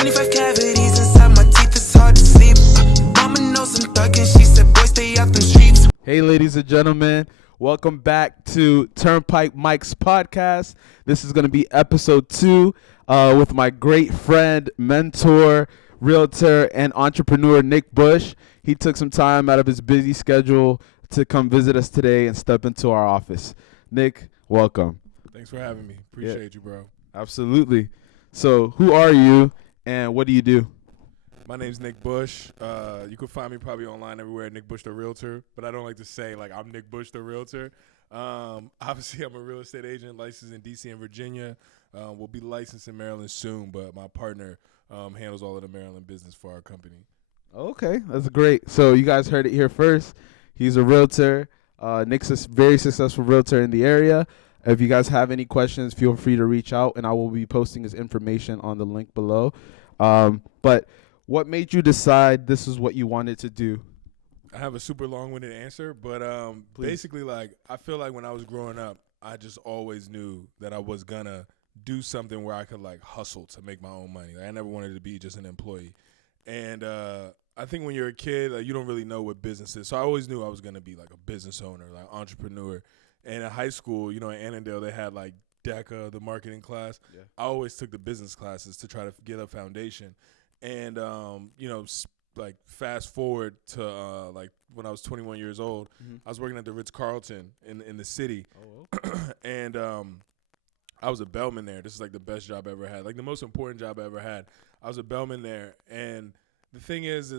25 cavities inside my teeth, it's hard to sleep. Mama knows I'm thuggin', she said, boy, stay out them streets. Hey, ladies and gentlemen, welcome back to Turnpike Mike's podcast. This is going to be episode 2 with my great friend, mentor, realtor, and entrepreneur, Nick Bush. He took some time out of his busy schedule to come visit us today and step into our office. Nick, welcome. Thanks for having me. Appreciate you, bro. Absolutely. So who are you and what do you do? My name's Nick Bush. You can find me probably online everywhere, Nick Bush the Realtor, but I don't like to say like I'm Nick Bush the Realtor. Obviously, I'm a real estate agent licensed in D.C. and Virginia. We'll be licensed in Maryland soon, but my partner handles all of the Maryland business for our company. Okay, that's great. So you guys heard it here first. He's a realtor. Nick's a very successful realtor in the area. If you guys have any questions, feel free to reach out, and I will be posting his information on the link below. But what made you decide this is what you wanted to do? I have a super long-winded answer, but basically, like, I feel like when I was growing up, I just always knew that I was going to do something where I could, like, hustle to make my own money. Like, I never wanted to be just an employee. And I think when you're a kid, like, you don't really know what business is. So I always knew I was going to be, like, a business owner, like, entrepreneur. And in high school, in Annandale, they had, like, DECA, the marketing class. Yeah. I always took the business classes to try to get a foundation. And, like, fast forward to, like, when I was 21 years old, I was working at the Ritz-Carlton in the city. Oh, okay. And I was a bellman there. This is, like, the best job I ever had. Like, the most important job I ever had. I was a bellman there. And the thing is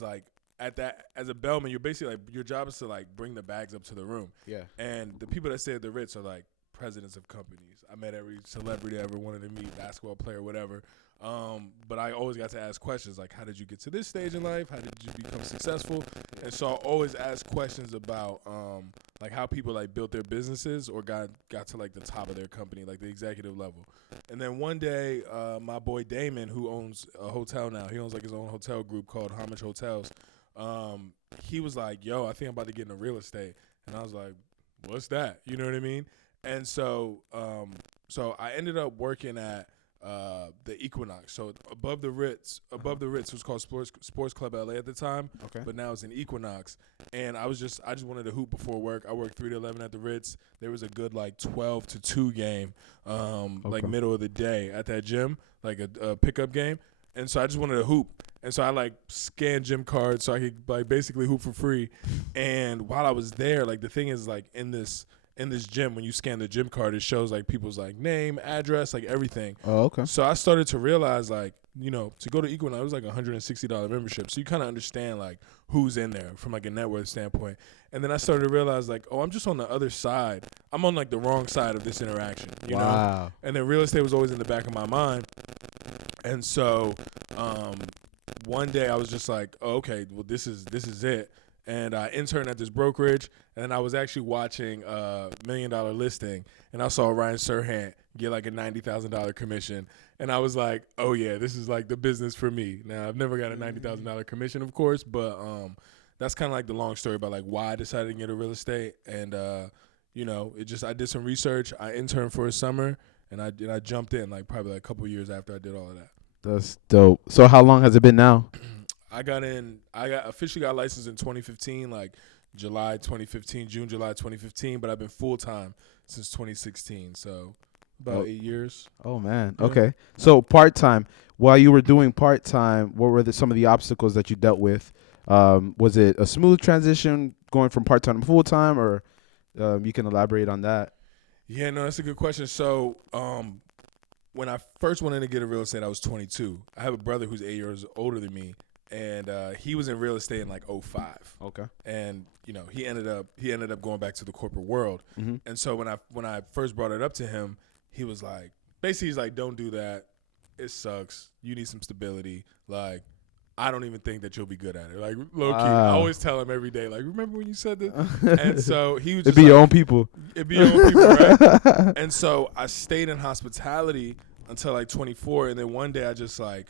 like, at that, as a bellman, you're basically, like, your job is to, like, bring the bags up to the room. Yeah. And the people that stay at the Ritz are, like, presidents of companies. I met every celebrity I ever wanted to meet, basketball player, whatever. But I always got to ask questions like, how did you get to this stage in life? How did you become successful? And so I always ask questions about, like, how people, like, built their businesses or got to, like, the top of their company, like the executive level. And then one day, my boy Damon, who owns a hotel now, he owns, like, his own hotel group called Homage Hotels. He was like, yo, I think I'm about to get into real estate. And I was like, what's that? You know what I mean? And so I ended up working at the Equinox. So above the Ritz was called Sports Club LA at the time. Okay. But now it's an Equinox. And I just wanted to hoop before work. I worked 3 to 11 at the Ritz. There was a good, like, 12-2 game, like, middle of the day at that gym, like a pickup game. And so I just wanted to hoop. And so I, like, scanned gym cards so I could, like, basically hoop for free. And while I was there, like, the thing is, like, in this gym, when you scan the gym card, it shows, like, people's, like, name, address, like, everything. Oh, okay. So I started to realize, like, to go to Equinox, it was like a $160 membership. So you kind of understand, like, who's in there from, like, a net worth standpoint. And then I started to realize, like, oh, I'm just on the other side. I'm on, like, the wrong side of this interaction, you know? And then real estate was always in the back of my mind. And so one day I was just like, oh, okay, well, this is it. And I interned at this brokerage, and I was actually watching a $1 Million Listing, and I saw Ryan Serhant get like a $90,000 commission, and I was like, oh yeah, this is like the business for me. Now I've never got a $90,000 commission, of course, but that's kind of like the long story about like why I decided to get into real estate, and I did some research. I interned for a summer, and I jumped in like probably like a couple years after I did all of that. That's dope. So how long has it been now? I officially got licensed in 2015, like July 2015, June, July 2015, but I've been full-time since 2016, so about 8 years. Oh, man. Yeah. Okay. So part-time, while you were doing part-time, what were some of the obstacles that you dealt with? Was it a smooth transition going from part-time to full-time, or you can elaborate on that? Yeah, no, that's a good question. So when I first went in to get a real estate, I was 22. I have a brother who's 8 years older than me. And he was in real estate in like 2005. Okay. And he ended up going back to the corporate world. Mm-hmm. And so when I first brought it up to him, he was like, basically he's like, don't do that. It sucks. You need some stability. Like, I don't even think that you'll be good at it. Like, low key. I always tell him every day, like, remember when you said this? And so he was just It'd be your own people. It'd be your own people, right? And so I stayed in hospitality until like 24. And then one day I just like,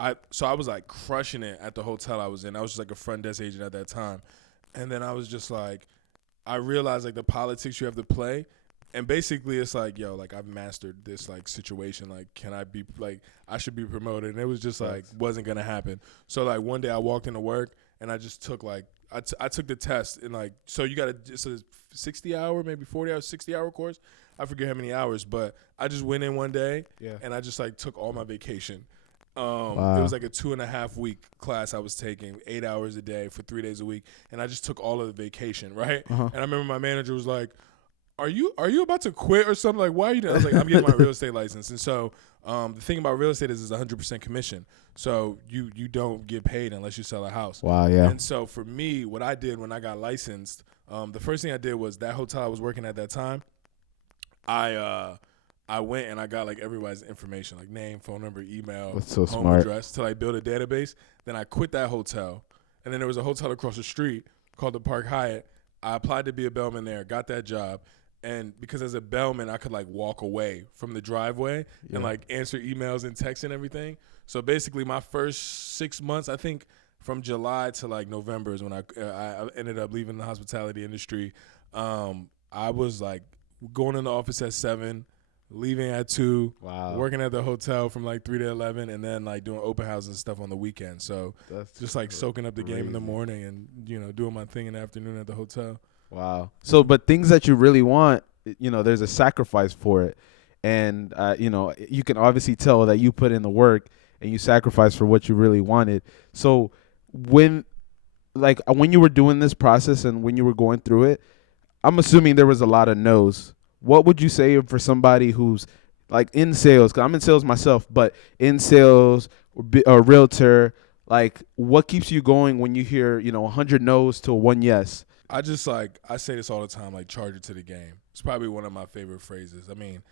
I was like crushing it at the hotel I was in. I was just like a front desk agent at that time. And then I was just like, I realized like the politics you have to play And basically, it's like, yo, like I've mastered this like situation. Like, can I be like I should be promoted? And it was just like wasn't gonna happen. So like one day I walked into work and I just took like I took the test and like so you got it's a 60-hour, maybe 40-hour, 60-hour course. I forget how many hours, but I just went in one day and I just like took all my vacation. It was like a 2.5 week class I was taking, 8 hours a day for 3 days a week, and I just took all of the vacation, right? And I remember my manager was like, Are you about to quit or something? Like, why are you doing? I was like, I'm getting my real estate license. And so the thing about real estate is it's 100% commission. So you don't get paid unless you sell a house. Wow, yeah. And so for me, what I did when I got licensed, the first thing I did was that hotel I was working at that time, I went and I got like everybody's information, like name, phone number, email, That's so home smart. address to like build a database. Then I quit that hotel. And then there was a hotel across the street called the Park Hyatt. I applied to be a bellman there, got that job. And because as a bellman, I could like walk away from the driveway and like answer emails and texts and everything. So basically my first 6 months, I think from July to like November is when I ended up leaving the hospitality industry. I was like going in the office at 7, leaving at 2, working at the hotel from like 3 to 11, and then like doing open houses and stuff on the weekend. So that's just like soaking up the game in the morning and, you know, doing my thing in the afternoon at the hotel. Wow. So, but things that you really want, you know, there's a sacrifice for it. And, you know, you can obviously tell that you put in the work and you sacrifice for what you really wanted. So when you were doing this process and when you were going through it, I'm assuming there was a lot of no's. What would you say for somebody who's like in sales? 'Cause I'm in sales myself, but in sales or realtor, like what keeps you going when you hear, you know, 100 no's to 1 yes? I just like, I say this all the time, like charge it to the game. It's probably one of my favorite phrases. I mean,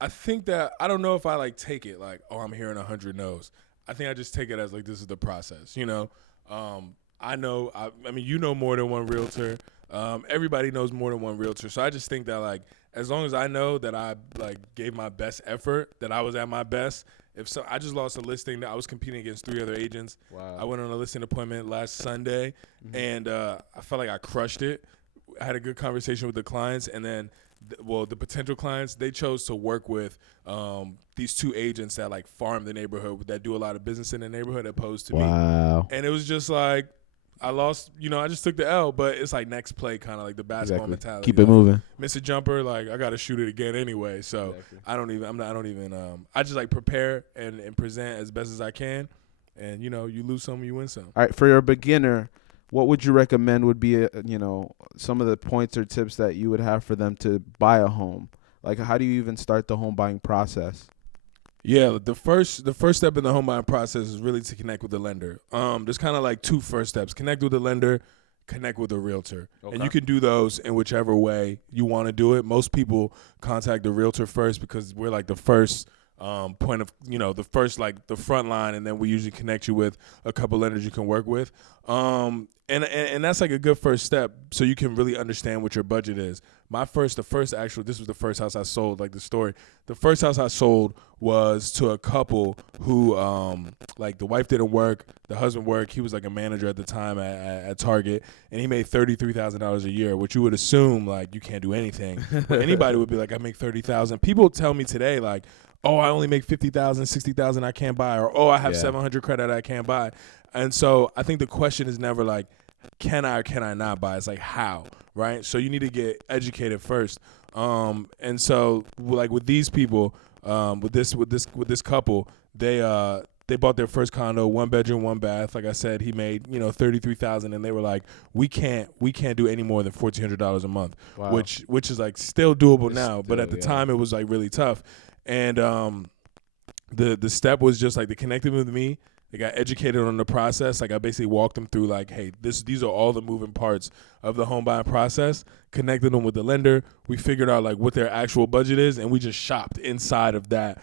I think that, I don't know if I like take it like, oh, I'm hearing 100 no's. I think I just take it as like, this is the process, you know? I know, I mean, you know more than one realtor. Everybody knows more than one realtor. So I just think that like, as long as I know that I like gave my best effort, that I was at my best. I just lost a listing that I was competing against 3 other agents. Wow. I went on a listing appointment last Sunday, and I felt like I crushed it. I had a good conversation with the clients, and then, the potential clients, they chose to work with these 2 agents that like farm the neighborhood, that do a lot of business in the neighborhood, opposed to me. And it was just like, I lost, you know, I just took the L, but it's like next play, kind of like the basketball mentality. Keep it moving. Miss a jumper, like I got to shoot it again anyway. So I just like prepare and present as best as I can. And, you know, you lose some, you win some. All right. For your beginner, what would you recommend would be, you know, some of the points or tips that you would have for them to buy a home? Like, how do you even start the home buying process? Yeah, the first step in the home buying process is really to connect with the lender. There's kind of like 2 first steps: connect with the lender, connect with a realtor. And you can do those in whichever way you want to do it. Most people contact the realtor first because we're like the first point of, you know, the first, like the front line, and then we usually connect you with a couple lenders you can work with. And that's like a good first step so you can really understand what your budget is. This was the first house I sold, like the story. The first house I sold was to a couple who, like the wife didn't work, the husband worked. He was like a manager at the time at Target, and he made $33,000 a year, which you would assume like you can't do anything. But anybody would be like, I make $30,000. People tell me today like, oh, I only make $50,000, $60,000 I can't buy, or oh, I have 700 credit I can't buy. And so I think the question is never like, can I or can I not buy? It's like, how, right? So you need to get educated first. And so like with these people, with this couple, they bought their first condo, 1 bedroom, 1 bath. Like I said, he made, you know, $33,000, and they were like, we can't do any more than $1,400 a month, which is like still doable now, but at the time it was like really tough. And the step was just like they connected with me. They got educated on the process. Like I basically walked them through like, hey, these are all the moving parts of the home buying process. Connected them with the lender. We figured out like what their actual budget is, and we just shopped inside of that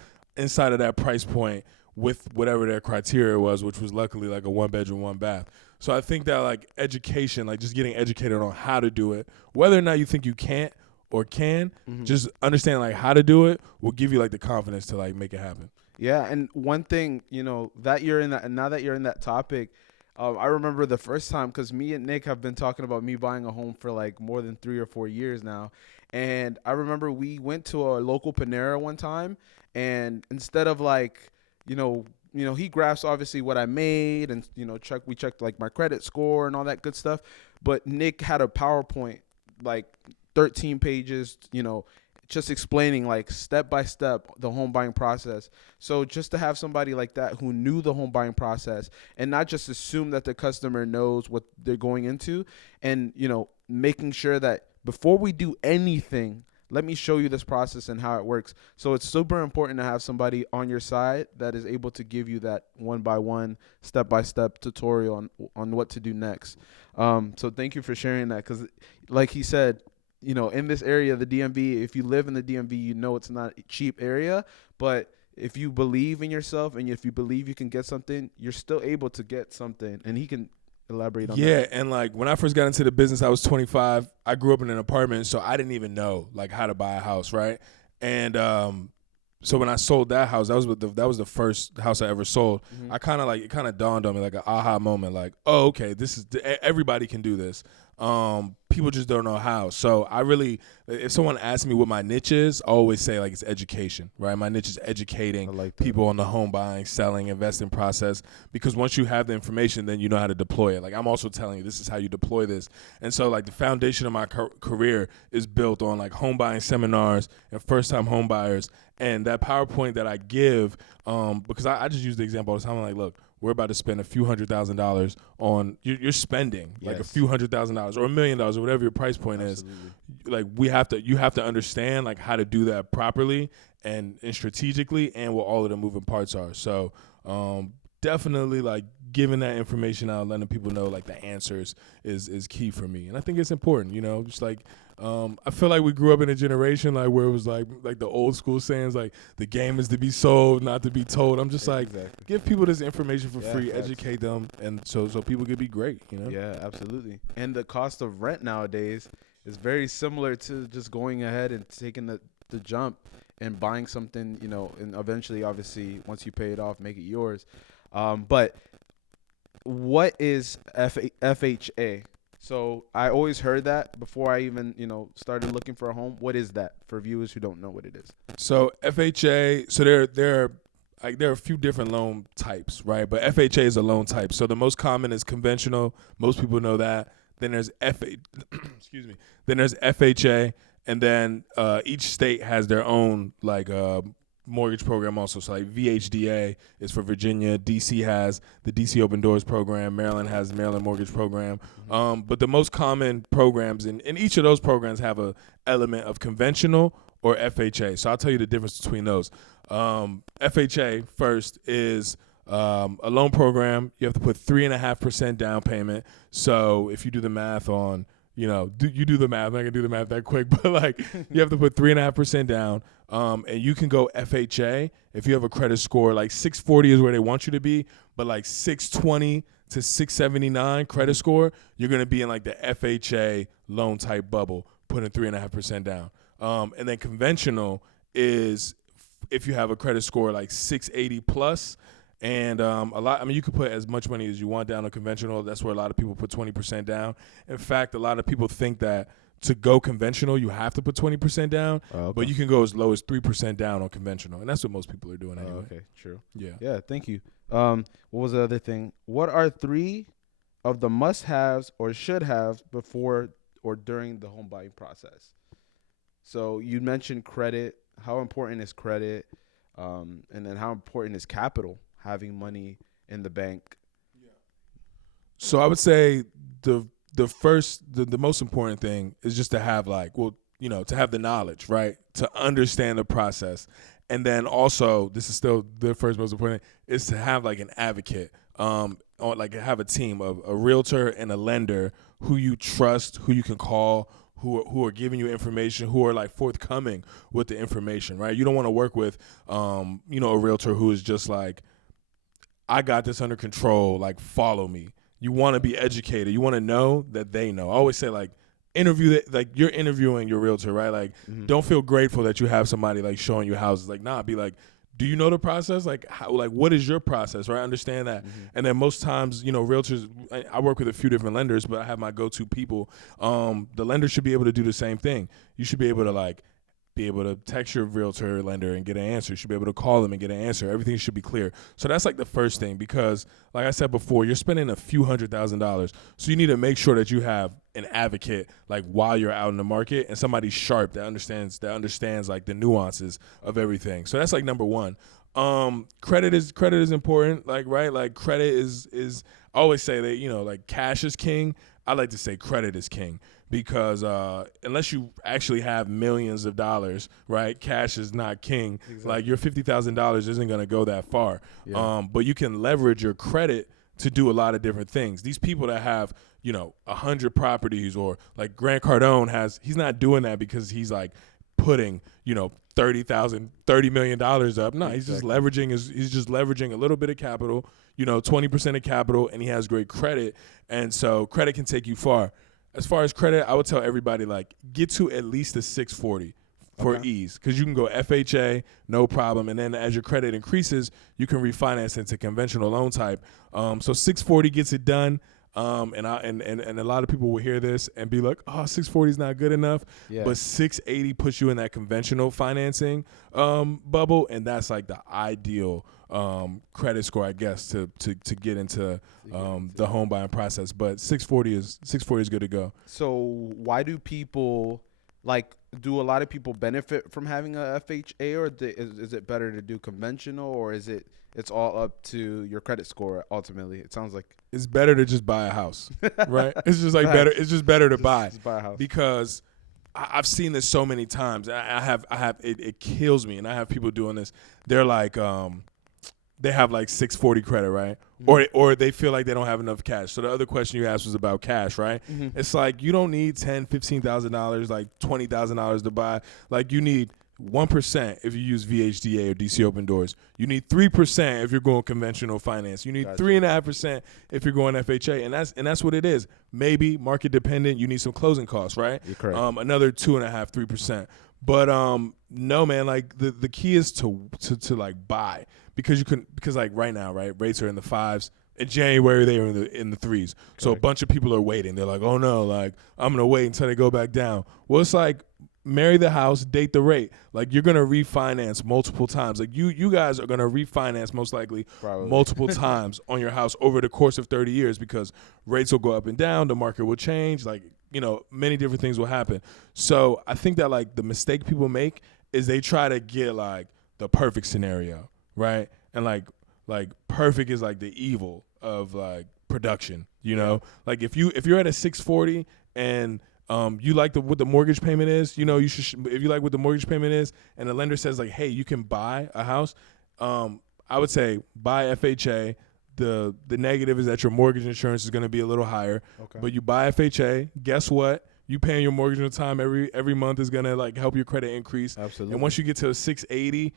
price point with whatever their criteria was, which was luckily like a 1 bedroom, 1 bath. So I think that like education, like just getting educated on how to do it, whether or not you think you can't or can, just understand like how to do it will give you like the confidence to like make it happen. Yeah, and one thing, you know, that you're in that, and now that you're in that topic, I remember the first time, because me and Nick have been talking about me buying a home for like more than 3 or 4 years now, And I remember we went to a local Panera one time, and instead of like, he graphs obviously what I made, and we checked like my credit score and all that good stuff. But Nick had a PowerPoint, like 13 pages, just explaining like step by step the home buying process. So just to have somebody like that who knew the home buying process and not just assume that the customer knows what they're going into, and making sure that before we do anything, let me show you this process and how it works. So it's super important to have somebody on your side that is able to give you that one by one, step by step tutorial on what to do next. So thank you for sharing that, because like he said, in this area, the DMV, if you live in the DMV, it's not a cheap area, but if you believe in yourself and if you believe you can get something, you're still able to get something. And he can elaborate on that. Yeah, and like when I first got into the business, I was 25. I grew up in an apartment, so I didn't even know like how to buy a house, right? And so when I sold that house, that was the first house I ever sold. Mm-hmm. It kind of dawned on me like an aha moment, like, oh, okay, everybody can do this. People just don't know how. So if someone asks me what my niche is, I always say like it's education, right? My niche is educating people on the home buying, selling, investing process, because once you have the information, then you know how to deploy it. Like I'm also telling you, this is how you deploy this. And so like the foundation of my career is built on like home buying seminars and first time home buyers. And that PowerPoint that I give, because I just use the example all the time. I'm like, look, we're about to spend a few $100,000 on you're spending like a few $100,000 or $1 million or whatever your price point is. Like you have to understand like how to do that properly and strategically and what all of the moving parts are. So definitely like giving that information out, letting people know like the answers is key for me. And I think it's important, just like I feel like we grew up in a generation like where it was like the old school sayings like the game is to be sold, not to be told. I'm just like give people this information for free, educate them, and so people could be great, Yeah, absolutely. And the cost of rent nowadays is very similar to just going ahead and taking the jump and buying something, and eventually obviously once you pay it off, make it yours. But what is FHA? So I always heard that before I even, started looking for a home. What is that for viewers who don't know what it is? So FHA, so there are a few different loan types, right? But FHA is a loan type. So the most common is conventional. Most people know that. Then there's Then there's FHA, and then each state has their own like mortgage program also. So like VHDA is for Virginia, DC has the DC Open Doors program, Maryland has the Maryland Mortgage Program. But the most common programs in each of those programs have a element of conventional or FHA. So I'll tell you the difference between those. FHA first is a loan program. You have to put 3.5% down payment. So if you do the math on, you do the math. I'm not gonna do the math that quick, but like you have to put 3.5% down. And you can go FHA if you have a credit score like 640 is where they want you to be, but like 620 to 679 credit score, you're gonna be in like the FHA loan type bubble, putting 3.5% down. And then conventional is if you have a credit score like 680 plus. And you could put as much money as you want down on conventional. That's where a lot of people put 20% down. In fact, a lot of people think that to go conventional, you have to put 20% down, but you can go as low as 3% down on conventional. And that's what most people are doing anyway. Okay, true. Yeah. Yeah, thank you. What was the other thing? What are 3 of the must-haves or should-haves before or during the home buying process? So you mentioned credit. How important is credit? And then how important is capital? Having money in the bank. Yeah. So I would say the most important thing is just to have to have the knowledge, right? To understand the process. And then also, this is still the first most important thing, is to have like an advocate, have a team of a realtor and a lender who you trust, who you can call, who are giving you information, who are like forthcoming with the information, right? You don't want to work with, a realtor who is just like, I got this under control, like follow me. You want to be educated. You want to know that they know. I always say like you're interviewing your realtor, right? Like don't feel grateful that you have somebody like showing you houses. Like be like, do you know the process? Like, what is your process, right? Understand that. And then most times, realtors, I work with a few different lenders, but I have my go-to people. The lender should be able to do the same thing. You should be able to text your realtor lender and get an answer. You should be able to call them and get an answer. Everything should be clear. So that's like the first thing, because like I said before, you're spending a few $100,000. So you need to make sure that you have an advocate like while you're out in the market, and somebody sharp that understands like the nuances of everything. So that's like number one. Credit is important, like, right? Like credit is I always say that, like cash is king. I like to say credit is king, because unless you actually have millions of dollars, right, cash is not king. Exactly. Like your $50,000 isn't going to go that far. Yeah. But you can leverage your credit to do a lot of different things. These people that have 100 properties, or like Grant Cardone he's not doing that because he's like putting $30 million up. No, he's just leveraging a little bit of capital, 20% of capital, and he has great credit. And so credit can take you far. As far as credit, I would tell everybody, like, get to at least a 640 for ease, because you can go FHA, no problem. And then as your credit increases, you can refinance into conventional loan type. So 640 gets it done. And a lot of people will hear this and be like, oh, 640 is not good enough. Yeah. But 680 puts you in that conventional financing bubble, and that's like the ideal credit score, I guess, to get into the home buying process. But 640 is good to go. So why do people do a lot of people benefit from having a FHA, or is it better to do conventional, or is it's all up to your credit score ultimately? It sounds like it's better to just buy a house, right? It's just like better. It's just better to buy a house, because I've seen this so many times. I have it kills me, and I have people doing this. They're like, they have like 640 credit, right? Mm-hmm. Or they feel like they don't have enough cash. So the other question you asked was about cash, right? Mm-hmm. It's like you don't need $10,000, $15,000, like $20,000 to buy. Like you need 1% if you use VHDA or DC Open Doors. You need 3% if you're going conventional finance. You need 3.5% if you're going FHA, and that's what it is. Maybe market dependent. You need some closing costs, right? You're correct. Another 2.5%, 3%. But no, man. Like the key is to like buy, because like right now, right, rates are in the 5s. In January, they were in the 3s. Correct. So a bunch of people are waiting. They're like, oh no, like I'm gonna wait until they go back down. Well, it's like, marry the house, date the rate. Like you're gonna refinance multiple times. Like you guys are gonna refinance most likely multiple times on your house over the course of 30 years, because rates will go up and down, the market will change, like many different things will happen. So I think that like the mistake people make is they try to get like the perfect scenario, right? And like perfect is like the evil of like production, Like if you're at a 640 and you like what the mortgage payment is, you should, if you like what the mortgage payment is, and the lender says like, hey, you can buy a house, I would say buy FHA. The negative is that your mortgage insurance is going to be a little higher, but you buy FHA, guess what? You paying your mortgage on time every month is going to like help your credit increase. Absolutely. And once you get to a 680,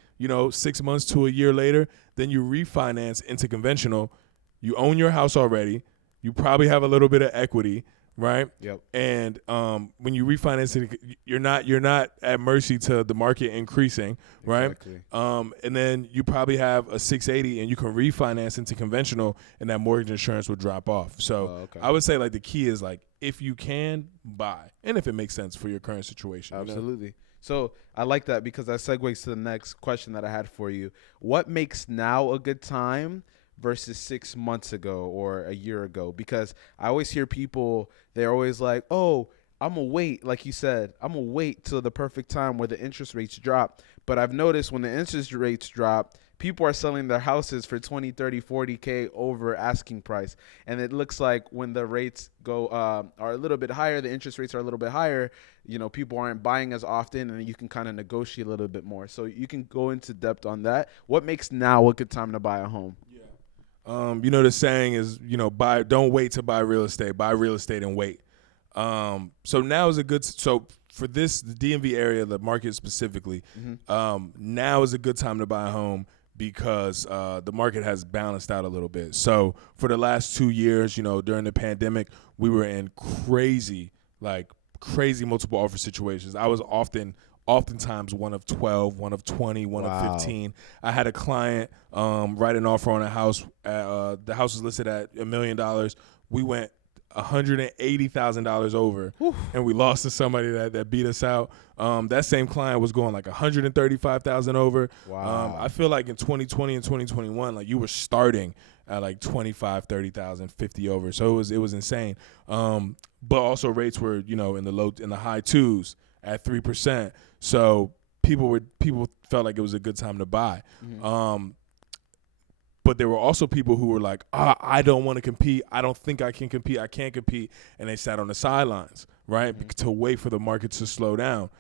6 months to a year later, then you refinance into conventional. You own your house already. You probably have a little bit of equity, right? Yep. And when you refinance it, you're not at mercy to the market increasing, right? Exactly. And then you probably have a 680, and you can refinance into conventional, and that mortgage insurance will drop off. So I would say like the key is like, if you can, buy, and if it makes sense for your current situation. Absolutely. So I like that, because that segues to the next question that I had for you. What makes now a good time versus 6 months ago or a year ago? Because I always hear people, they're always like, oh, I'm going to wait. Like you said, I'm going to wait till the perfect time where the interest rates drop. But I've noticed when the interest rates drop, people are selling their houses for 20, 30, 40K over asking price. And it looks like when the rates go are a little bit higher, the interest rates are a little bit higher, people aren't buying as often, and you can kind of negotiate a little bit more. So you can go into depth on that. What makes now a good time to buy a home? The saying is, don't wait to buy real estate. Buy real estate and wait. So now is so for the DMV area, the market specifically, now is a good time to buy a home, because the market has balanced out a little bit. So for the last 2 years, during the pandemic, we were in crazy multiple offer situations. I was often oftentimes one of 12, one of 20, one Wow. of 15. I had a client write an offer on a house. The house was listed at $1 million. We went $180,000 over, and we lost to somebody that beat us out. That same client was going like $135,000 over. Wow. I feel like in 2020 and 2021, like you were starting at like 25, 30,000, 50 over. So it was insane. But also rates were, in the high twos at 3%. So people felt like it was a good time to buy. Mm-hmm. But there were also people who were like, I don't want to compete. I don't think I can compete. I can't compete. And they sat on the sidelines, right, to wait for the market to slow down.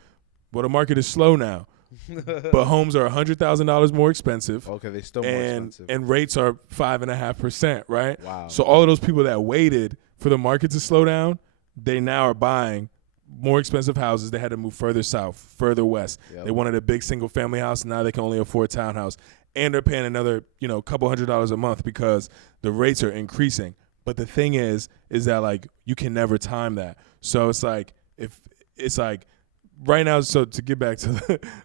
Well, the market is slow now. But homes are $100,000 more expensive. Okay, they still more expensive. And rates are 5.5%, right? Wow. So all of those people that waited for the market to slow down, they now are buying more expensive houses. They had to move further south, further west. Yep. They wanted a big single family house. Now they can only afford a townhouse. And they're paying another, couple $100 a month because the rates are increasing. But the thing is that like you can never time that. So it's like right now. So to get back to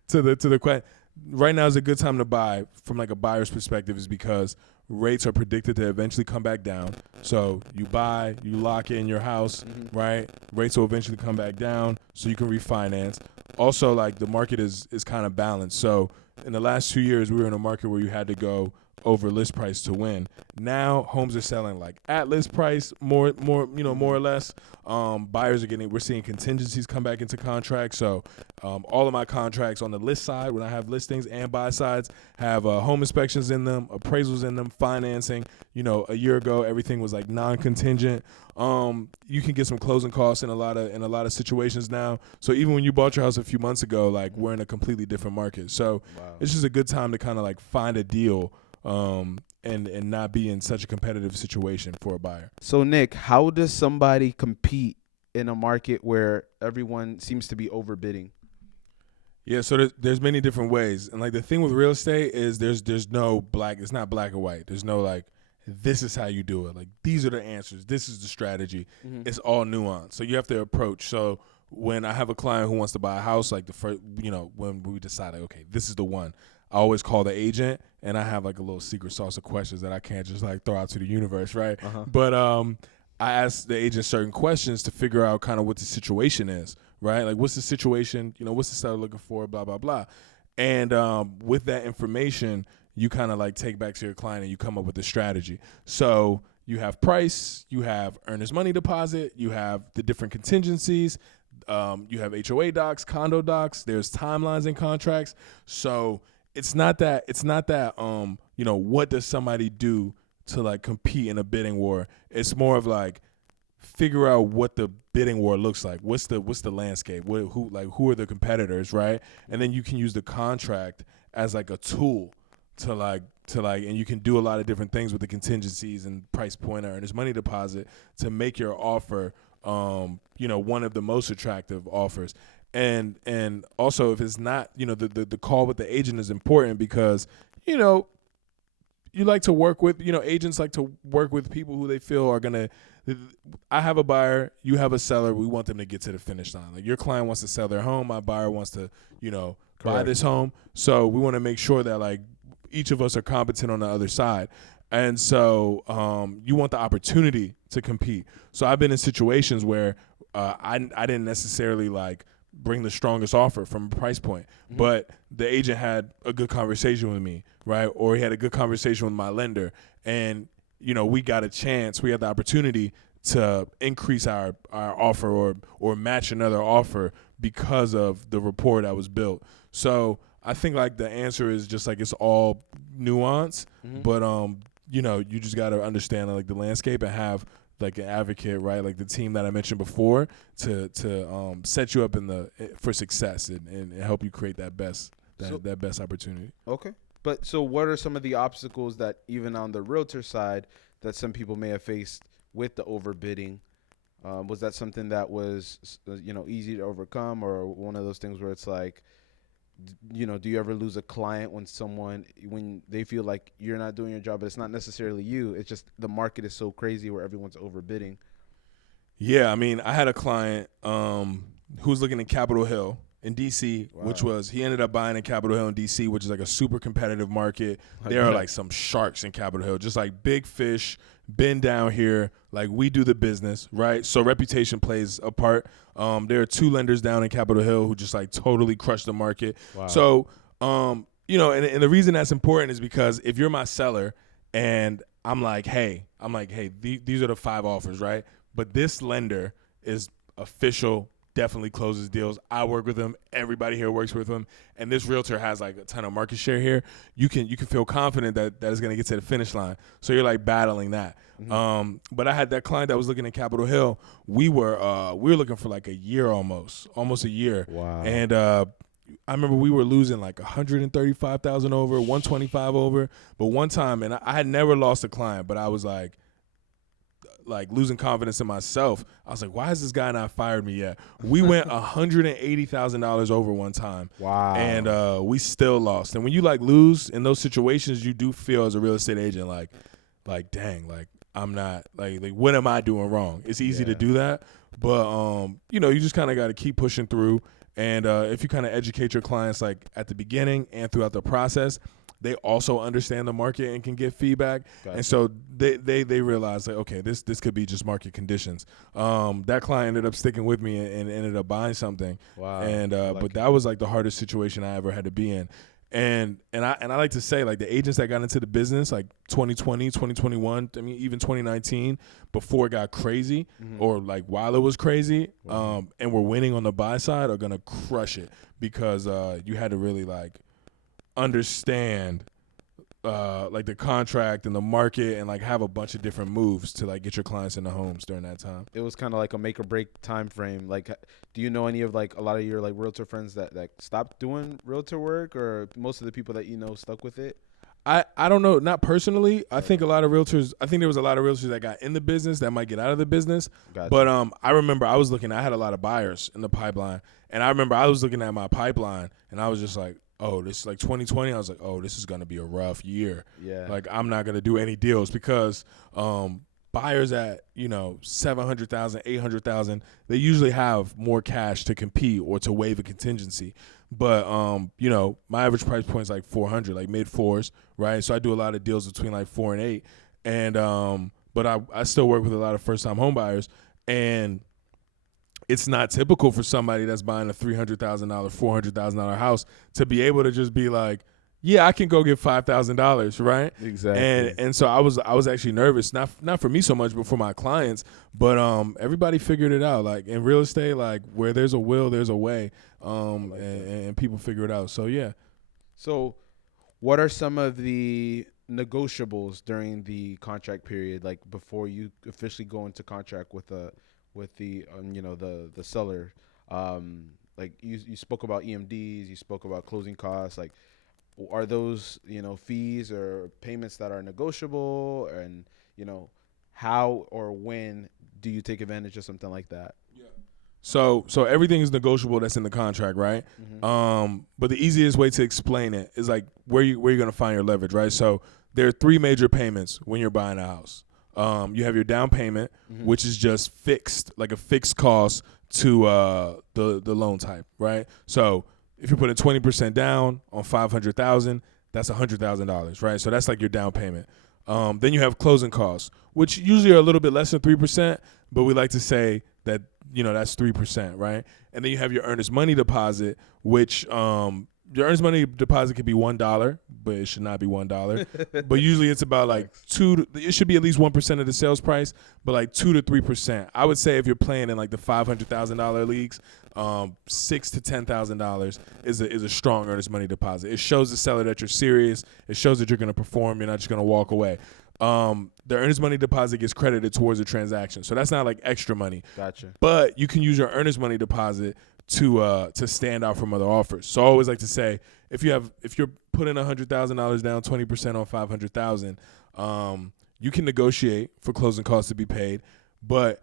the question, right now is a good time to buy from like a buyer's perspective, is because rates are predicted to eventually come back down. So you buy, you lock in your house, right? Rates will eventually come back down, so you can refinance. Also, like the market is kind of balanced. So in the last 2 years, we were in a market where you had to go over list price to win. Now homes are selling like at list price, more or less. Buyers are we're seeing contingencies come back into contracts. So all of my contracts on the list side, when I have listings, and buy sides, have home inspections in them, appraisals in them, financing. A year ago everything was like non-contingent. You can get some closing costs in a lot of situations now. So even when you bought your house a few months ago, like we're in a completely different market. So It's just a good time to kind of like find a deal. And not be in such a competitive situation for a buyer. So Nick, how does somebody compete in a market where everyone seems to be overbidding? Yeah, so there's many different ways, and like the thing with real estate is there's no black. It's not black or white. There's no like this is how you do it. Like these are the answers. This is the strategy. It's all nuance. So you have to approach. So when I have a client who wants to buy a house, like the first, when we decide like, okay, this is the one, I always call the agent, and I have like a little secret sauce of questions that I can't just like throw out to the universe, right? But I ask the agent certain questions to figure out kind of what the situation is, right? Like what's the situation? What's the seller looking for? Blah blah blah. And with that information, you kind of like take back to your client and you come up with a strategy. So you have price, you have earnest money deposit, you have the different contingencies. You have HOA docs, condo docs. There's timelines and contracts. So it's not that what does somebody do to like compete in a bidding war? It's more of like figure out what the bidding war looks like. What's the landscape? Who are the competitors, right? And then you can use the contract as like a tool to like and you can do a lot of different things with the contingencies and price point or earnest money deposit to make your offer one of the most attractive offers. And also if it's not, the call with the agent is important because, you like to work with, agents like to work with people who they feel are going to, I have a buyer, you have a seller, we want them to get to the finish line. Like your client wants to sell their home, my buyer wants to, buy this home. So we want to make sure that like each of us are competent on the other side. And so you want the opportunity to compete. So I've been in situations where I didn't necessarily like bring the strongest offer from a price point, but the agent had a good conversation with me, right? Or he had a good conversation with my lender, and we got the opportunity to increase our offer or match another offer because of the rapport that was built. So I think like the answer is just like it's all nuance, but you just got to understand like the landscape and have like an advocate, right? Like the team that I mentioned before to set you up for success and help you create that best opportunity. Okay. But so what are some of the obstacles that even on the realtor side that some people may have faced with the overbidding? Was that something that was, easy to overcome, or one of those things where it's like, do you ever lose a client when they feel like you're not doing your job, but it's not necessarily you, it's just the market is so crazy where everyone's overbidding? Yeah, I mean, I had a client who was looking in Capitol Hill, in DC, Wow. which was he ended up buying in Capitol Hill in DC, which is like a super competitive market. There are like some sharks in Capitol Hill, just like big fish been down here. Like we do the business, right? So reputation plays a part. There are 2 lenders down in Capitol Hill who just like totally crushed the market. Wow. So, you know, and the reason that's important is because if you're my seller and I'm like, hey, these are the 5 offers, right? But this lender is official, definitely closes deals. I work with them. Everybody here works with them. And this realtor has like a ton of market share here. You can feel confident that is going to get to the finish line. So you're like battling that. Mm-hmm. But I had that client that was looking at Capitol Hill. We were looking for like a year almost a year. Wow. And I remember we were losing like 135,000 over, 125 over. But one time, and I had never lost a client, but I was like losing confidence in myself. I was like, why has this guy not fired me yet? We went $180,000 over one time. Wow. And we still lost. And when you like lose in those situations, you do feel as a real estate agent like dang, like I'm not like what am I doing wrong? It's easy to do that, but you know, you just kind of got to keep pushing through. And if you kind of educate your clients like at the beginning and throughout the process, they also understand the market and can get feedback. Gotcha. And so they realize like, okay, this could be just market conditions. That client ended up sticking with me and ended up buying something. Wow. And but that was like the hardest situation I ever had to be in. And I like to say, like, the agents that got into the business, like 2020, 2021, I mean, even 2019, before it got crazy, or like while it was crazy, and we're winning on the buy side, are gonna crush it because you had to really like understand like the contract and the market and like have a bunch of different moves to like get your clients into homes during that time. It was kind of like a make or break time frame. Like, do you know any of like a lot of your like realtor friends that stopped doing realtor work, or most of the people that you know stuck with it? I don't know, not personally. I think there was a lot of realtors that got in the business that might get out of the business. Gotcha. But I remember I had a lot of buyers in the pipeline, and I remember I was looking at my pipeline and I was just like, oh, this is like 2020. I was like, oh, this is going to be a rough year. Yeah. Like, I'm not going to do any deals because buyers at, you know, 700,000, 800,000, they usually have more cash to compete or to waive a contingency. But, you know, my average price point is like 400, like mid fours, right? So I do a lot of deals between like 4 and 8. And, but I still work with a lot of first time home buyers, and it's not typical for somebody that's buying a $300,000, $400,000 house to be able to just be like, yeah, I can go get $5,000, right? Exactly. And so I was actually nervous, not for me so much, but for my clients. But everybody figured it out. Like in real estate, like where there's a will, there's a way. And people figure it out. So yeah. So, what are some of the negotiables during the contract period, like before you officially go into contract with the you know, the seller? Like you spoke about EMDs, you spoke about closing costs. Like, are those, you know, fees or payments that are negotiable? And, you know, how or when do you take advantage of something like that? Yeah. So everything is negotiable that's in the contract, right? But the easiest way to explain it is like where you're going to find your leverage, right? So there are 3 major payments when you're buying a house. You have your down payment, which is just fixed, like a fixed cost to the loan type, right? So if you're putting 20% down on $500,000, that's $100,000, right? So that's like your down payment. Then you have closing costs, which usually are a little bit less than 3%, but we like to say that, you know, that's 3%, right? And then you have your earnest money deposit, which your earnest money deposit could be $1, but it should not be $1. But usually it's about like it should be at least 1% of the sales price, but like 2 to 3%. I would say if you're playing in like the $500,000 leagues, $6,000 to $10,000 is a strong earnest money deposit. It shows the seller that you're serious. It shows that you're going to perform. You're not just going to walk away. The earnest money deposit gets credited towards the transaction, so that's not like extra money. Gotcha. But you can use your earnest money deposit to stand out from other offers. So I always like to say, if you're putting $100,000 down, 20% on $500,000, you can negotiate for closing costs to be paid. But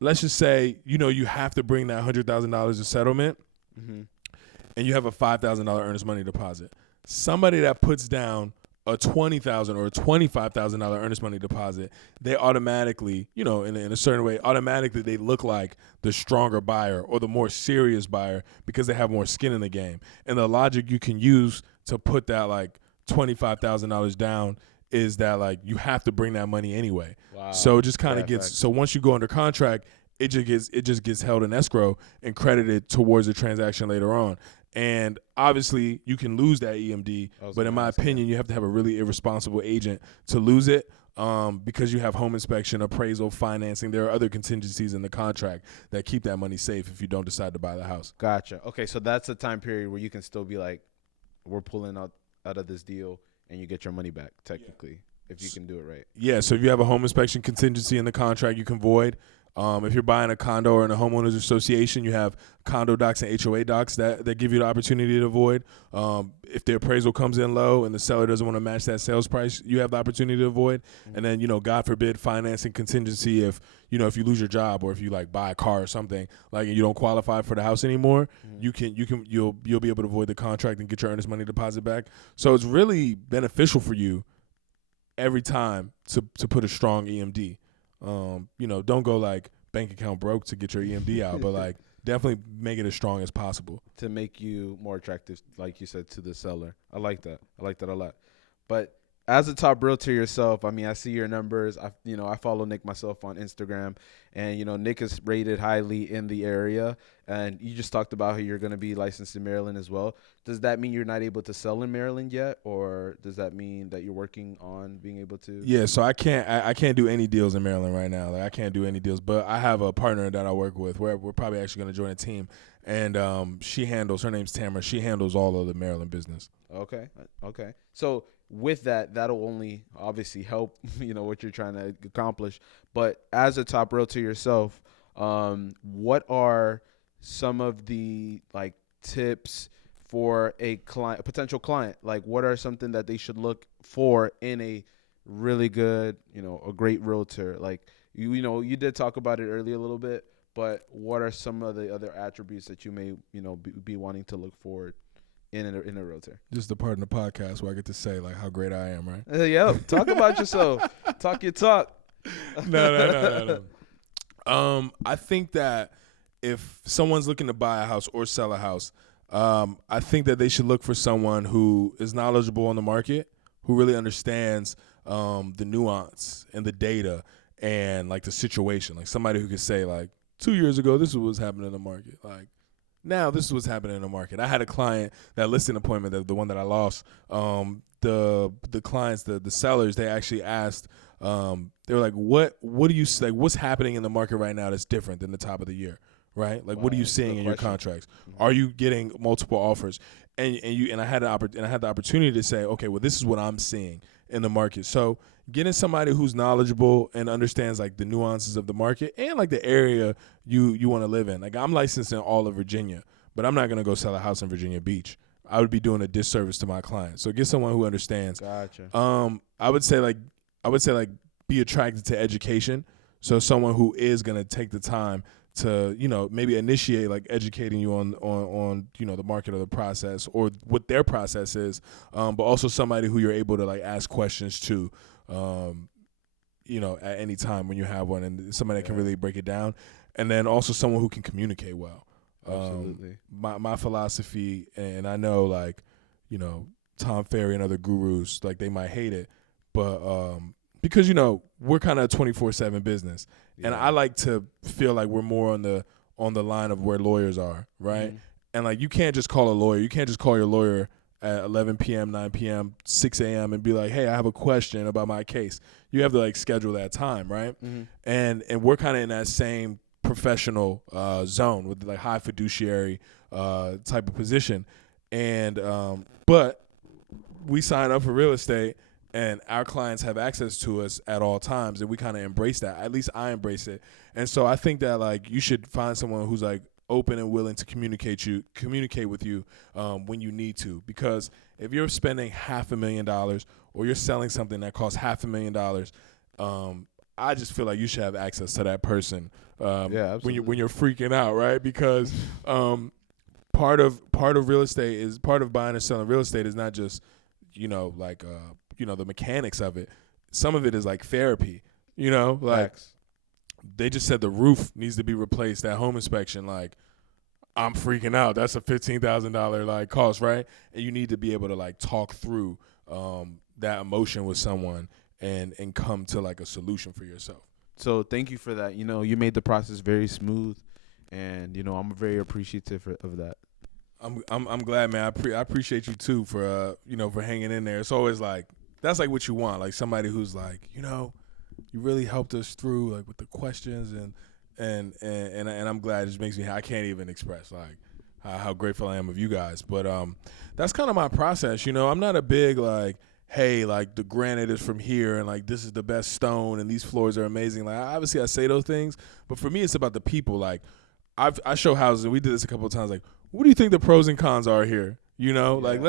let's just say, you know, you have to bring that $100,000 to settlement, and you have a $5,000 earnest money deposit. Somebody that puts down a $20,000 or a $25,000 earnest money deposit, they automatically, in a certain way, automatically they look like the stronger buyer or the more serious buyer because they have more skin in the game. And the logic you can use to put that like $25,000 down is that like you have to bring that money anyway. Wow. So it just kind of gets. Facts. So once you go under contract, it just gets held in escrow and credited towards the transaction later on. And obviously, you can lose that EMD, but in my opinion, you have to have a really irresponsible agent to lose it because you have home inspection, appraisal, financing. There are other contingencies in the contract that keep that money safe if you don't decide to buy the house. Gotcha. Okay, so that's a time period where you can still be like, we're pulling out of this deal, and you get your money back, technically, if you can do it right. Yeah, so if you have a home inspection contingency in the contract, you can void. If you're buying a condo or in a homeowners association, you have condo docs and HOA docs that give you the opportunity to avoid. If the appraisal comes in low and the seller doesn't want to match that sales price, you have the opportunity to avoid. Mm-hmm. And then, God forbid, financing contingency if you lose your job or if you like buy a car or something like and you don't qualify for the house anymore, mm-hmm. you'll be able to avoid the contract and get your earnest money deposit back. So it's really beneficial for you every time to put a strong EMD. Don't go like bank account broke to get your EMD out, but like definitely make it as strong as possible to make you more attractive, like you said, to the seller. I like that a lot. But as a top realtor yourself, I mean, I see your numbers. I follow Nick myself on Instagram, and Nick is rated highly in the area. And you just talked about how you're going to be licensed in Maryland as well. Does that mean you're not able to sell in Maryland yet, or does that mean that you're working on being able to? Yeah, so I can't do any deals in Maryland right now. Like I can't do any deals, but I have a partner that I work with. We're probably actually going to join a team, and her name's Tamara. She handles all of the Maryland business. Okay. So with that, that'll only obviously help, what you're trying to accomplish. But as a top realtor yourself, what are some of the like tips for a potential client? Like what are something that they should look for in a really good, a great realtor? Like, you did talk about it earlier a little bit, but what are some of the other attributes that you may, be wanting to look for in a realtor? Just the part in the podcast where I get to say like how great I am, right? Yep. Talk about yourself. Talk your talk. No. I think that if someone's looking to buy a house or sell a house, I think that they should look for someone who is knowledgeable on the market, who really understands the nuance and the data and like the situation. Like somebody who could say like 2 years ago, this is what's happening in the market. Like now this is what's happening in the market. I had a client that listing appointment, the one that I lost. The clients, the sellers, they actually asked. They were like, "What do you like? What's happening in the market right now that's different than the top of the year?" Right? Like, what are you seeing in your contracts? Mm-hmm. Are you getting multiple offers? And I had the opportunity to say, okay, well, this is what I'm seeing in the market. So getting somebody who's knowledgeable and understands like the nuances of the market and like the area you want to live in. Like I'm licensed in all of Virginia, but I'm not gonna go sell a house in Virginia Beach. I would be doing a disservice to my clients. So get someone who understands. Gotcha. I would say be attracted to education. So someone who is gonna take the time to maybe initiate like educating you on the market or the process or what their process is, but also somebody who you're able to like ask questions to at any time when you have one, and somebody that can really break it down, and then also someone who can communicate well. Absolutely. My philosophy, and I know like Tom Ferry and other gurus, like they might hate it, but because we're kind of a 24/7 business, and I like to feel like we're more on the line of where lawyers are, right? Mm-hmm. And like you can't just call a lawyer. You can't just call your lawyer at 11 p.m., 9 p.m., 6 a.m. and be like, hey, I have a question about my case. You have to like schedule that time, right? Mm-hmm. And we're kind of in that same professional zone with like high fiduciary type of position, and but we sign up for real estate. And our clients have access to us at all times, and we kind of embrace that. At least I embrace it. And so I think that like you should find someone who's like open and willing to communicate with you when you need to. Because if you're spending $500,000 or you're selling something that costs $500,000, I just feel like you should have access to that person when you're freaking out, right? Because part of real estate is part of buying and selling real estate is not just the mechanics of it. Some of it is like therapy, like Facts. they just said the roof needs to be replaced at home inspection. Like, I'm freaking out. That's a $15,000 like cost, right? And you need to be able to like talk through that emotion with someone and come to like a solution for yourself. So thank you for that. You made the process very smooth, and I'm very appreciative of that. I'm glad, man. I appreciate you too for for hanging in there. It's always like that's like what you want, like somebody who's like you really helped us through like with the questions and I'm glad. It just makes me, I can't even express like how grateful I am of you guys. But that's kind of my process. I'm not a big like, hey, like the granite is from here and like this is the best stone and these floors are amazing. Like obviously I say those things, but for me it's about the people. Like I show houses, and we did this a couple of times. Like, what do you think the pros and cons are here? Like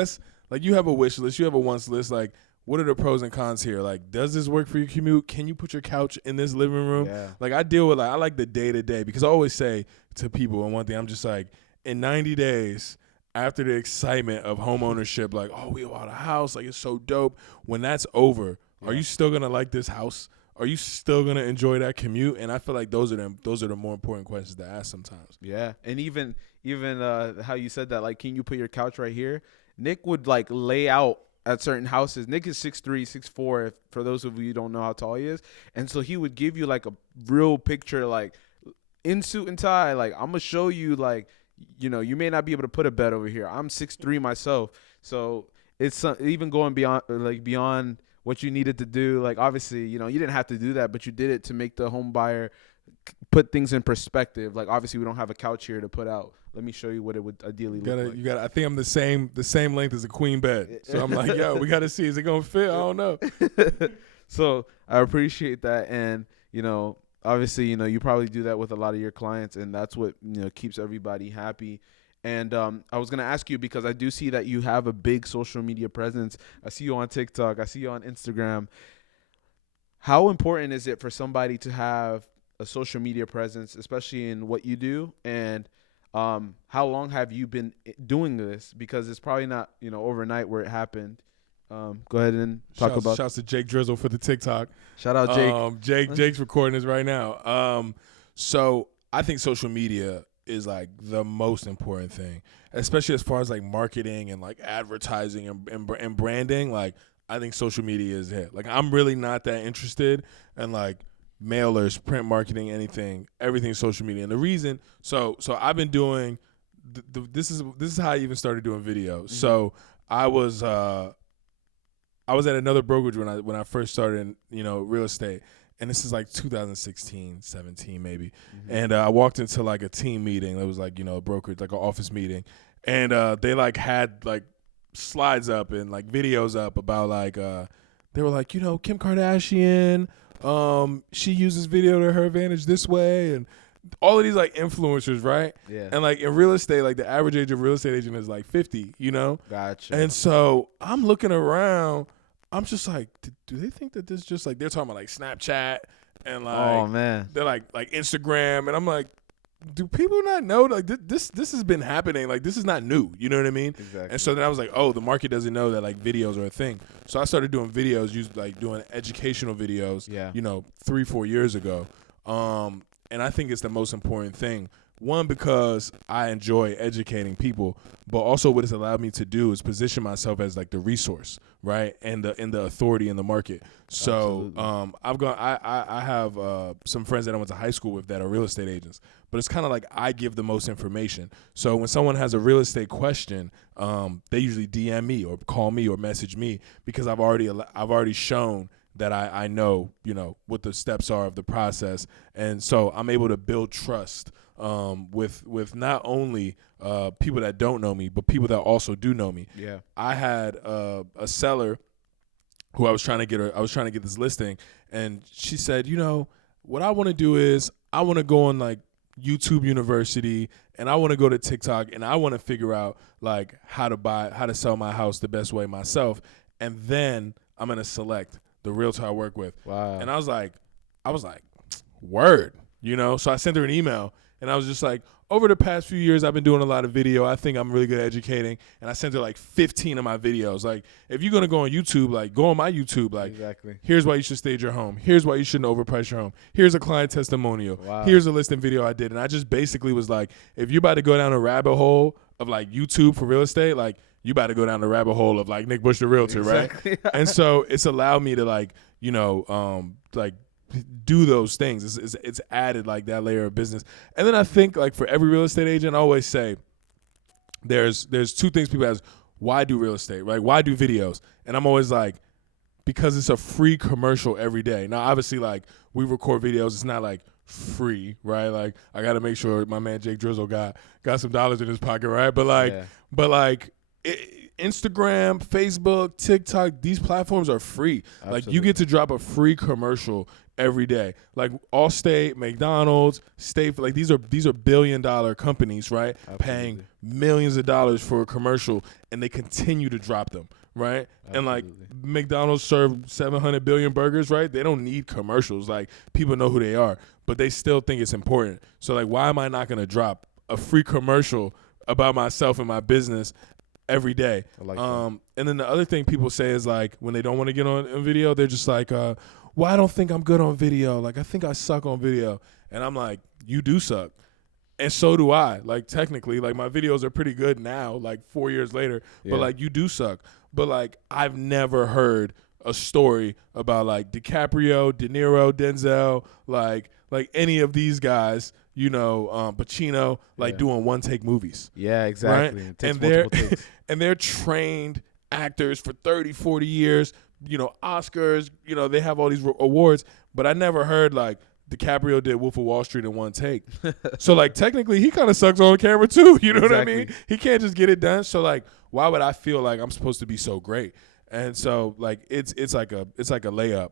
like you have a wish list, you have a wants list. Like, what are the pros and cons here? Like, does this work for your commute? Can you put your couch in this living room? Yeah. Like, I deal with I like the day to day, because I always say to people, and one thing I'm just like, in 90 days after the excitement of home ownership, like, oh, we bought a house, like it's so dope. When that's over, are you still gonna like this house? Are you still gonna enjoy that commute? And I feel like those are the more important questions to ask sometimes. Yeah, and even how you said that, like, can you put your couch right here? Nick would like lay out at certain houses. Nick is 6'3", 6'4", for those of you who don't know how tall he is. And so he would give you like a real picture, like in suit and tie, like, I'm gonna show you, like, you may not be able to put a bed over here. I'm 6'3" myself. So it's even going beyond what you needed to do. Like, obviously, you didn't have to do that, but you did it to make the home buyer put things in perspective. Like, obviously we don't have a couch here to put out. Let me show you what it would ideally look like. You gotta. I think I'm the same length as a queen bed. So I'm like, yo, we gotta see, is it gonna fit? I don't know. So I appreciate that, and obviously, you probably do that with a lot of your clients, and that's what keeps everybody happy. And I was gonna ask you, because I do see that you have a big social media presence. I see you on TikTok. I see you on Instagram. How important is it for somebody to have a social media presence, especially in what you do? And how long have you been doing this? Because it's probably not overnight where it happened. Go ahead and talk about. Shouts to Jake Drizzle for the TikTok. Shout out Jake. Jake's recording this right now. So I think social media is like the most important thing, especially as far as like marketing and like advertising and branding. Like, I think social media is it. Like, I'm really not that interested in like mailers, print marketing, everything social media. And the reason, so I've been doing this is how I even started doing videos. Mm-hmm. So I was at another brokerage when I first started in real estate, and this is like 2016, 17 maybe. Mm-hmm. And I walked into like a team meeting. It was like a brokerage, like an office meeting, and they like had like slides up and like videos up about like they were like Kim Kardashian, she uses video to her advantage this way, and all of these like influencers, right? Yeah. And like in real estate, like the average age of real estate agent is like 50, Gotcha. And so I'm looking around, I'm just like, do they think that this just like, they're talking about like Snapchat and like, oh man, they're like Instagram, and I'm like, do people not know like this has been happening? Like, this is not new, you know what I mean? Exactly. And so then I was like, oh, the market doesn't know that like videos are a thing. So I started doing videos, doing educational videos, 3-4 years ago. And I think it's the most important thing. One, because I enjoy educating people, but also what it's allowed me to do is position myself as like the resource, right, and the authority in the market. So I have some friends that I went to high school with that are real estate agents, but it's kind of like I give the most information. So when someone has a real estate question, they usually DM me or call me or message me, because I've already shown that I know what the steps are of the process, and so I'm able to build trust with not only people that don't know me, but people that also do know me. Yeah. I had a seller who I was trying to get this listing, and she said, what I want to do is I want to go on like YouTube University, and I want to go to TikTok, and I want to figure out like how to sell my house the best way myself, and then I'm gonna select the realtor I work with. Wow. And I was like, word, So I sent her an email, and I was just like, over the past few years, I've been doing a lot of video. I think I'm really good at educating, and I sent her like 15 of my videos. Like, if you're gonna go on YouTube, like go on my YouTube. Like, Exactly. Here's why you should stage your home. Here's why you shouldn't overprice your home. Here's a client testimonial. Wow. Here's a listing video I did, and I just basically was like, if you're about to go down a rabbit hole of like YouTube for real estate, like you about to go down the rabbit hole of like Nick Bush the Realtor, Exactly. right? And so it's allowed me to like, like do those things. It's added like that layer of business. And then I think like for every real estate agent, I always say there's two things people ask: why do real estate, right? Why do videos? And I'm always like, because it's a free commercial every day. Now, obviously, like we record videos, it's not like free, right? Like I got to make sure my man Jake Drizzle got some dollars in his pocket, right? But like, Instagram, Facebook, TikTok, these platforms are free. Absolutely. Like you get to drop a free commercial every day. Like Allstate, McDonald's, State, like these are $1 billion companies, right? Absolutely. Paying millions of dollars for a commercial, and they continue to drop them, right? Absolutely. And like McDonald's serve 700 billion burgers, right? They don't need commercials. Like people know who they are, but they still think it's important. So like, why am I not going to drop a free commercial about myself and my business every day? I like that. And then the other thing people say is like, when they don't want to get on video, they're just like, well, I don't think I'm good on video. Like, I think I suck on video. And I'm like, you do suck. And so do I. Like, technically, like, my videos are pretty good now, like 4 years later. Yeah. But, like, you do suck. But, like, I've never heard a story about, like, DiCaprio, De Niro, Denzel, like any of these guys, Pacino, like, doing one-take movies. Yeah, exactly. Right? It takes multiple takes. And they're trained actors for 30, 40 years, Oscars, they have all these awards, but I never heard like DiCaprio did Wolf of Wall Street in one take. So like technically he kind of sucks on camera too, you know what I mean? He can't just get it done. So like, why would I feel like I'm supposed to be so great? And so like it's like a layup,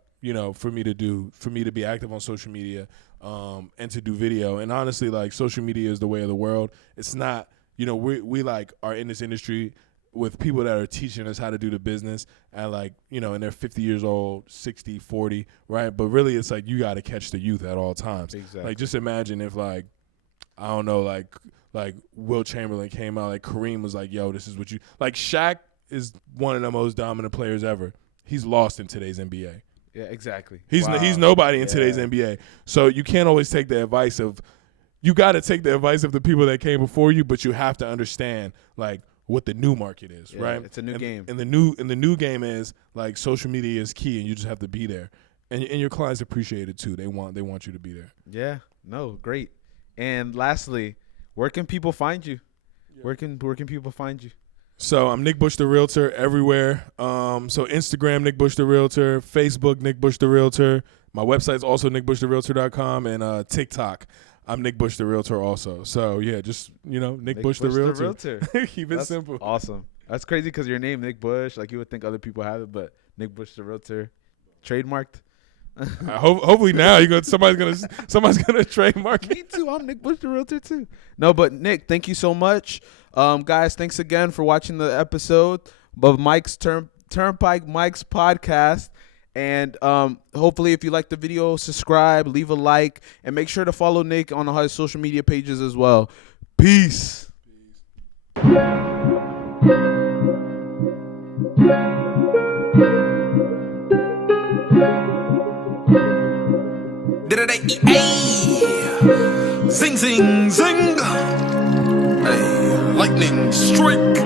for me to be active on social media and to do video. And honestly, like social media is the way of the world. It's not, we like are in this industry with people that are teaching us how to do the business at like, and they're 50 years old, 60, 40, right? But really it's like you got to catch the youth at all times. Exactly. Like just imagine if like, I don't know, like Will Chamberlain came out, like Kareem was like, yo, this is what you, like Shaq is one of the most dominant players ever. He's lost in today's NBA. Yeah, exactly. He's nobody in today's NBA. So you can't always take the advice of, you got to take the advice of the people that came before you, but you have to understand like what the new market is, right? It's a new game. And the new game is like social media is key, and you just have to be there. And your clients appreciate it too. They want you to be there. Yeah. No, great. And lastly, where can people find you? Yeah. Where can people find you? So I'm Nick Bush the Realtor everywhere. So Instagram, Nick Bush the Realtor, Facebook, Nick Bush the Realtor. My website's also nickbushtherealtor.com, and TikTok. I'm Nick Bush the Realtor also. So, yeah, just, Nick Bush the Realtor. Keep it simple. Awesome. That's crazy because your name, Nick Bush, like you would think other people have it, but Nick Bush the Realtor, trademarked. Hopefully now somebody's gonna trademark it. Me too. I'm Nick Bush the Realtor too. No, but Nick, thank you so much. Guys, thanks again for watching the episode of Mike's Turnpike Mike's podcast. And hopefully if you like the video, subscribe, leave a like, and make sure to follow Nick on his social media pages as well. Peace. Zing, zing, zing. Hey, lightning strike.